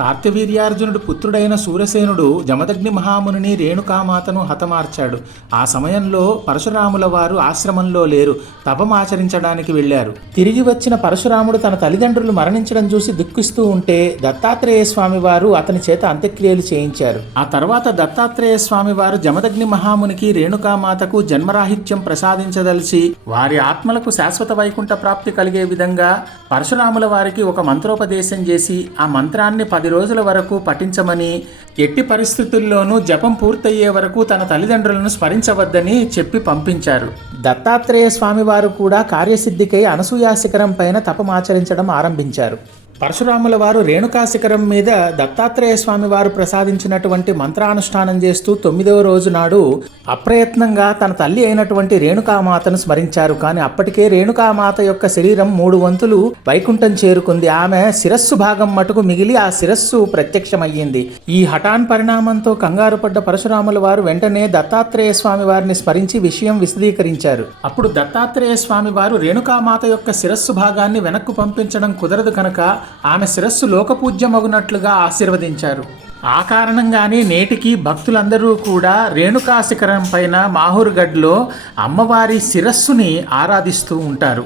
కార్తవీర్యార్జునుడు పుత్రుడైన సూరసేనుడు జమదగ్ని మహామునిని రేణుకామాతను హతమార్చాడు. ఆ సమయంలో పరశురాముల వారు ఆశ్రమంలో లేరు, తపమాచరించడానికి వెళ్లారు. తిరిగి వచ్చిన పరశురాముడు తన తల్లిదండ్రులు మరణించడం చూసి దుఃఖిస్తూ ఉంటే దత్తాత్రేయ స్వామి వారు అతని చేత అంత్యక్రియలు చేయించారు. ఆ తర్వాత దత్తాత్రేయ స్వామి వారు జమదగ్ని మహామునికి రేణుకామాతకు జన్మరాహిత్యం ప్రసాదించదలిచి వారి ఆత్మలకు శాశ్వత వైకుంఠ ప్రాప్తి కలిగే విధంగా పరశురాముల వారికి ఒక మంత్రోపదేశం చేసి ఆ మంత్రాన్ని 10 రోజుల వరకు పఠించమని, ఎట్టి పరిస్థితుల్లోనూ జపం పూర్తయ్యే వరకు తన తల్లిదండ్రులను స్మరించవద్దని చెప్పి పంపించారు. దత్తాత్రేయ స్వామివారు కూడా కార్యసిద్ధికై అనసూయా శిఖరం పైన తపమాచరించడం ఆరంభించారు. పరశురాముల వారు రేణుకా శిఖరం మీద దత్తాత్రేయ స్వామి వారు ప్రసాదించినటువంటి మంత్రానుష్ఠానం చేస్తూ 9వ రోజు నాడు అప్రయత్నంగా తన తల్లి అయినటువంటి రేణుకామాతను స్మరించారు. కానీ అప్పటికే రేణుకామాత యొక్క శరీరం 3 వంతులు వైకుంఠం చేరుకుంది. ఆమె శిరస్సు భాగం మటుకు మిగిలి ఆ శిరస్సు ప్రత్యక్షమయ్యింది. ఈ హఠాన్ పరిణామంతో కంగారు పడ్డ పరశురాముల వారు వెంటనే దత్తాత్రేయ స్వామి వారిని స్మరించి విషయం విశదీకరించారు. అప్పుడు దత్తాత్రేయ స్వామి వారు రేణుకామాత యొక్క శిరస్సు భాగాన్ని వెనక్కు పంపించడం కుదరదు కనుక ఆమె శిరస్సు లోకపూజ్యమగునట్లుగా ఆశీర్వదించారు. ఆ కారణంగానే నేటికి భక్తులందరూ కూడా రేణుకా శిఖరం పైన మాహూర్గఢ్లో అమ్మవారి శిరస్సుని ఆరాధిస్తూ ఉంటారు.